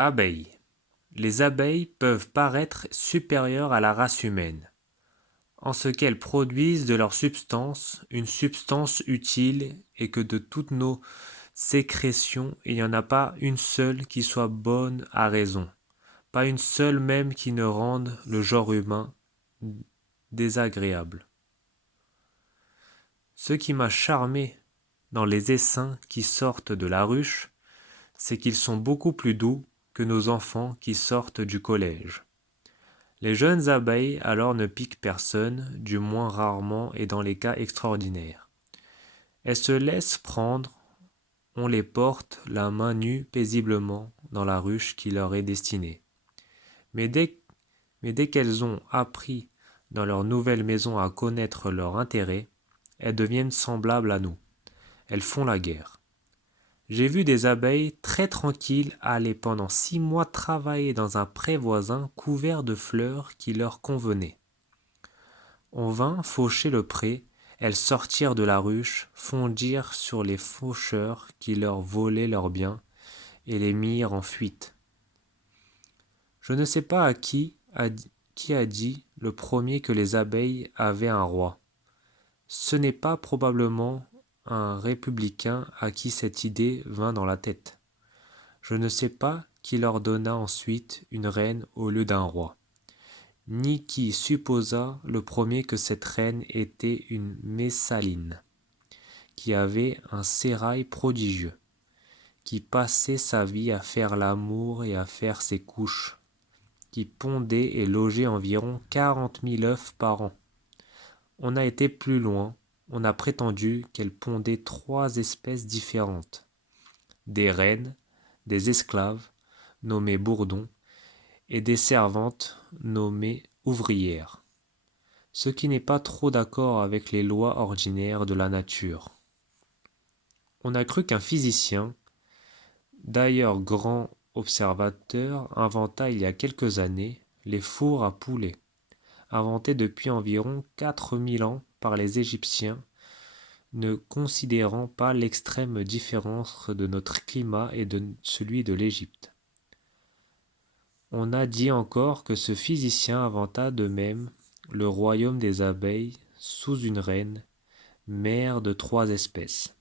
Abeilles. Les abeilles peuvent paraître supérieures à la race humaine, en ce qu'elles produisent de leur substance une substance utile et que de toutes nos sécrétions, il n'y en a pas une seule qui soit bonne à raison, pas une seule même qui ne rende le genre humain désagréable. Ce qui m'a charmé dans les essaims qui sortent de la ruche, c'est qu'ils sont beaucoup plus doux que nos enfants qui sortent du collège. Les jeunes abeilles alors ne piquent personne, du moins rarement et dans les cas extraordinaires. Elles se laissent prendre, on les porte la main nue paisiblement dans la ruche qui leur est destinée. Mais dès qu'elles ont appris dans leur nouvelle maison à connaître leur intérêt, elles deviennent semblables à nous. Elles font la guerre. J'ai vu des abeilles très tranquilles aller pendant 6 mois travailler dans un pré voisin couvert de fleurs qui leur convenaient. On vint faucher le pré, elles sortirent de la ruche, fondirent sur les faucheurs qui leur volaient leurs biens et les mirent en fuite. Je ne sais pas qui a dit le premier que les abeilles avaient un roi. Ce n'est pas probablement un républicain à qui cette idée vint dans la tête. Je ne sais pas qui leur donna ensuite une reine au lieu d'un roi, ni qui supposa le premier que cette reine était une Messaline, qui avait un sérail prodigieux, qui passait sa vie à faire l'amour et à faire ses couches, qui pondait et logeait environ 40 000 œufs par an. On a été plus loin, on a prétendu qu'elle pondait 3 espèces différentes, des reines, des esclaves, nommées bourdons, et des servantes, nommées ouvrières, ce qui n'est pas trop d'accord avec les lois ordinaires de la nature. On a cru qu'un physicien, d'ailleurs grand observateur, inventa il y a quelques années les fours à poulets, inventés depuis environ 4000 ans par les Égyptiens, ne considérant pas l'extrême différence de notre climat et de celui de l'Égypte. On a dit encore que ce physicien inventa de même le royaume des abeilles sous une reine, mère de 3 espèces.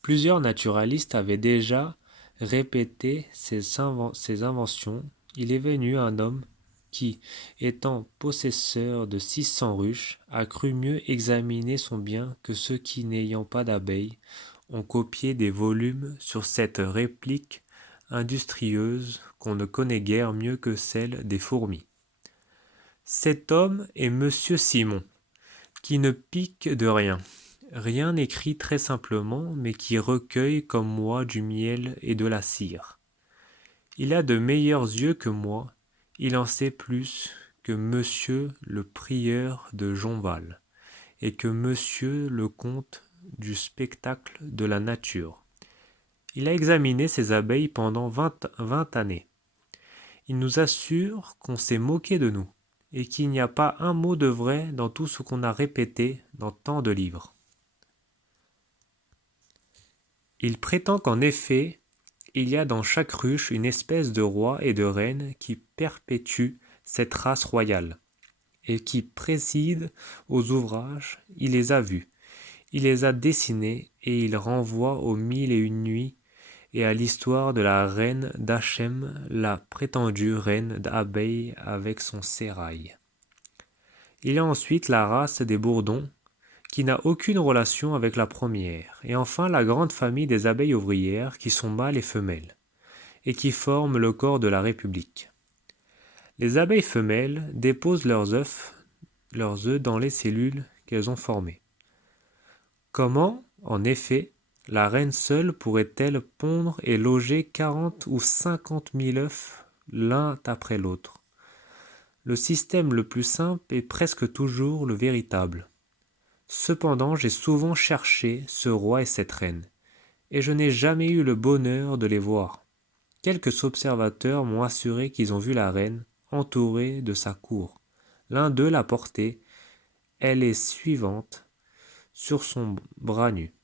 Plusieurs naturalistes avaient déjà répété ces inventions. Il est venu un homme qui, étant possesseur de 600 ruches, a cru mieux examiner son bien que ceux qui, n'ayant pas d'abeilles, ont copié des volumes sur cette réplique industrieuse qu'on ne connaît guère mieux que celle des fourmis. Cet homme est Monsieur Simon, qui ne pique de rien. Rien n'écrit très simplement, mais qui recueille comme moi du miel et de la cire. Il a de meilleurs yeux que moi, il en sait plus que monsieur le prieur de Jonval, et que monsieur le comte du spectacle de la nature. Il a examiné ses abeilles pendant 20 années. Il nous assure qu'on s'est moqué de nous, et qu'il n'y a pas un mot de vrai dans tout ce qu'on a répété dans tant de livres. Il prétend qu'en effet, il y a dans chaque ruche une espèce de roi et de reine qui perpétue cette race royale, et qui préside aux ouvrages. Il les a vus, il les a dessinés, et il renvoie aux 1001 nuits et à l'histoire de la reine d'Hachem, la prétendue reine d'abeilles avec son sérail. Il y a ensuite la race des bourdons, qui n'a aucune relation avec la première, et enfin la grande famille des abeilles ouvrières, qui sont mâles et femelles, et qui forment le corps de la République. Les abeilles femelles déposent leurs œufs dans les cellules qu'elles ont formées. Comment, en effet, la reine seule pourrait-elle pondre et loger 40 ou 50 000 œufs l'un après l'autre? Le système le plus simple est presque toujours le véritable. Cependant, j'ai souvent cherché ce roi et cette reine, et je n'ai jamais eu le bonheur de les voir. Quelques observateurs m'ont assuré qu'ils ont vu la reine entourée de sa cour. L'un d'eux l'a portée, elle est suivante, sur son bras nu.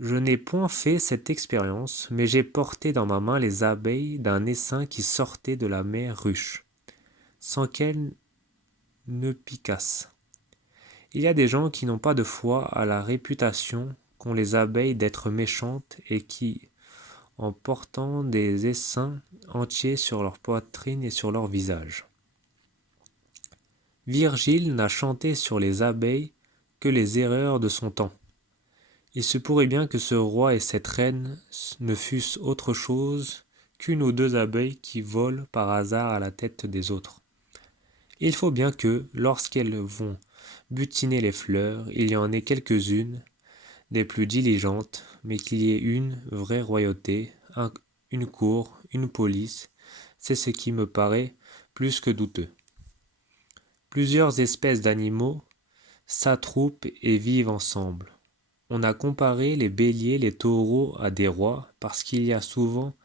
Je n'ai point fait cette expérience, mais j'ai porté dans ma main les abeilles d'un essaim qui sortait de la mère ruche, sans qu'elles ne piquassent. Il y a des gens qui n'ont pas de foi à la réputation qu'ont les abeilles d'être méchantes et qui, en portant des essaims entiers sur leur poitrine et sur leur visage. Virgile n'a chanté sur les abeilles que les erreurs de son temps. Il se pourrait bien que ce roi et cette reine ne fussent autre chose qu'une ou deux abeilles qui volent par hasard à la tête des autres. Il faut bien que, lorsqu'elles vont butiner les fleurs, il y en ait quelques-unes des plus diligentes, mais qu'il y ait une vraie royauté, une cour, une police, c'est ce qui me paraît plus que douteux. Plusieurs espèces d'animaux s'attroupent et vivent ensemble. On a comparé les béliers, les taureaux à des rois parce qu'il y a souvent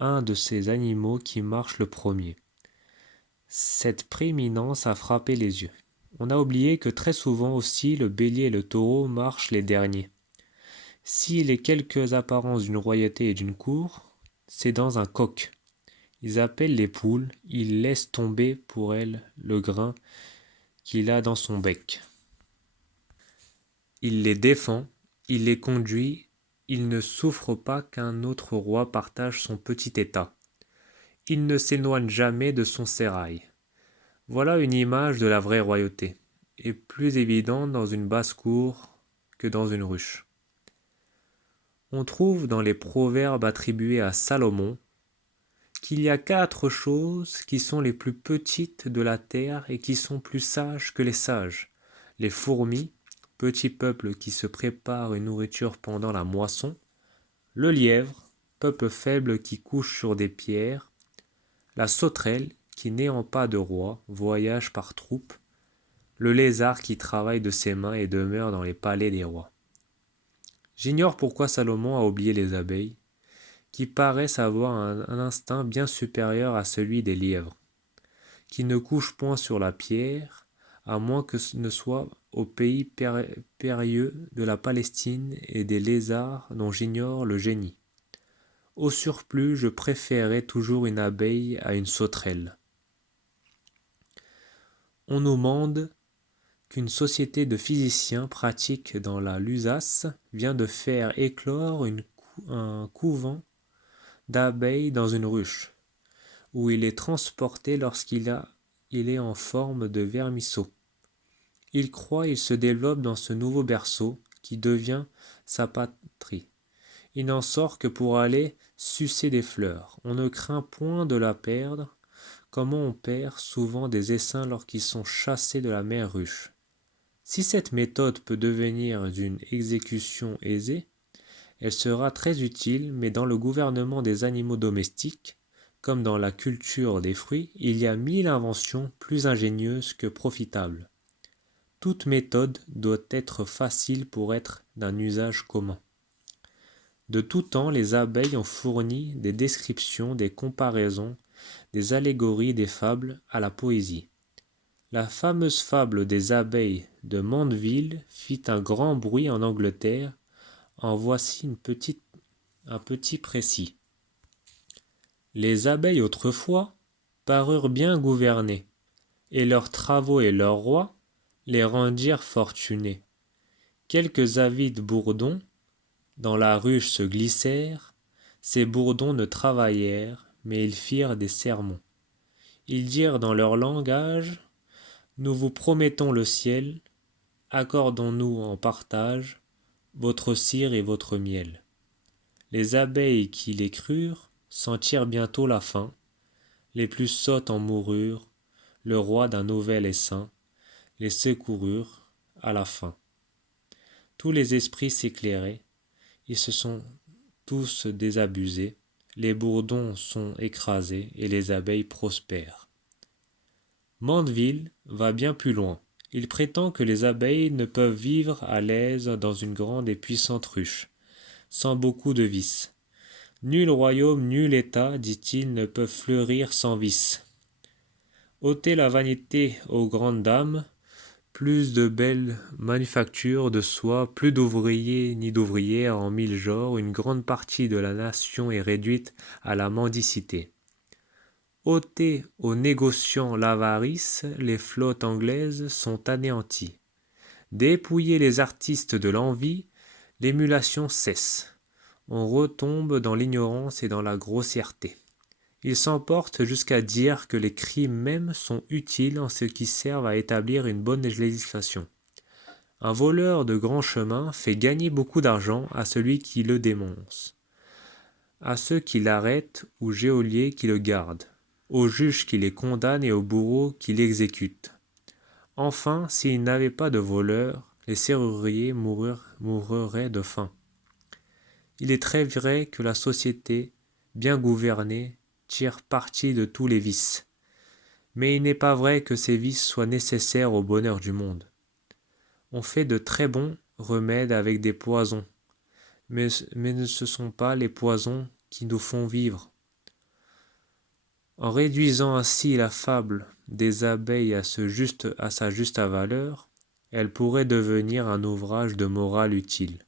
un de ces animaux qui marche le premier. Cette prééminence a frappé les yeux. On a oublié que très souvent aussi le bélier et le taureau marchent les derniers. S'il est quelques apparences d'une royauté et d'une cour, c'est dans un coq. Ils appellent les poules, ils laissent tomber pour elles le grain qu'il a dans son bec. Il les défend, il les conduit, il ne souffre pas qu'un autre roi partage son petit état. Il ne s'éloigne jamais de son sérail. Voilà une image de la vraie royauté, et plus évidente dans une basse-cour que dans une ruche. On trouve dans les proverbes attribués à Salomon qu'il y a 4 choses qui sont les plus petites de la terre et qui sont plus sages que les sages. Les fourmis, petit peuple qui se prépare une nourriture pendant la moisson. Le lièvre, peuple faible qui couche sur des pierres. La sauterelle, qui n'ayant pas de roi, voyage par troupes. Le lézard qui travaille de ses mains et demeure dans les palais des rois. J'ignore pourquoi Salomon a oublié les abeilles, qui paraissent avoir un instinct bien supérieur à celui des lièvres, qui ne couchent point sur la pierre, à moins que ce ne soit au pays périlleux de la Palestine et des lézards dont j'ignore le génie. Au surplus, je préférais toujours une abeille à une sauterelle. On nous mande qu'une société de physiciens pratique dans la Lusace vient de faire éclore un couvent d'abeilles dans une ruche, où il est transporté lorsqu'il est en forme de vermisseau. Il se développe dans ce nouveau berceau qui devient sa patrie. Il n'en sort que pour aller sucer des fleurs. On ne craint point de la perdre, comme on perd souvent des essaims lorsqu'ils sont chassés de la mère ruche. Si cette méthode peut devenir d'une exécution aisée, elle sera très utile, mais dans le gouvernement des animaux domestiques, comme dans la culture des fruits, il y a 1000 inventions plus ingénieuses que profitables. Toute méthode doit être facile pour être d'un usage commun. De tout temps, les abeilles ont fourni des descriptions, des comparaisons, des allégories, des fables à la poésie. La fameuse fable des abeilles de Mandeville fit un grand bruit en Angleterre. En voici un petit précis. Les abeilles autrefois parurent bien gouvernées, et leurs travaux et leurs rois les rendirent fortunés. Quelques avides bourdons dans la ruche se glissèrent, ces bourdons ne travaillèrent, mais ils firent des sermons. Ils dirent dans leur langage, nous vous promettons le ciel, accordons-nous en partage votre cire et votre miel. Les abeilles qui les crurent sentirent bientôt la faim, les plus sottes en moururent, le roi d'un nouvel essaim les secoururent à la fin. Tous les esprits s'éclairaient, ils se sont tous désabusés, les bourdons sont écrasés et les abeilles prospèrent. Mandeville va bien plus loin. Il prétend que les abeilles ne peuvent vivre à l'aise dans une grande et puissante ruche, sans beaucoup de vices. Nul royaume, nul état, dit-il, ne peuvent fleurir sans vices. Ôtez la vanité aux grandes dames, plus de belles manufactures de soie, plus d'ouvriers ni d'ouvrières en mille genres, une grande partie de la nation est réduite à la mendicité. Ôtez aux négociants l'avarice, les flottes anglaises sont anéanties. Dépouillez les artistes de l'envie, l'émulation cesse. On retombe dans l'ignorance et dans la grossièreté. Ils s'emportent jusqu'à dire que les crimes mêmes sont utiles en ce qui servent à établir une bonne législation. Un voleur de grand chemin fait gagner beaucoup d'argent à celui qui le dénonce, à ceux qui l'arrêtent ou geôliers qui le gardent, aux juges qui les condamnent et aux bourreaux qui l'exécutent. Enfin, s'il n'avait pas de voleurs, les serruriers mourraient de faim. Il est très vrai que la société, bien gouvernée, tire parti de tous les vices. Mais il n'est pas vrai que ces vices soient nécessaires au bonheur du monde. On fait de très bons remèdes avec des poisons, mais ce ne sont pas les poisons qui nous font vivre. En réduisant ainsi la fable des abeilles à sa juste valeur, elle pourrait devenir un ouvrage de morale utile.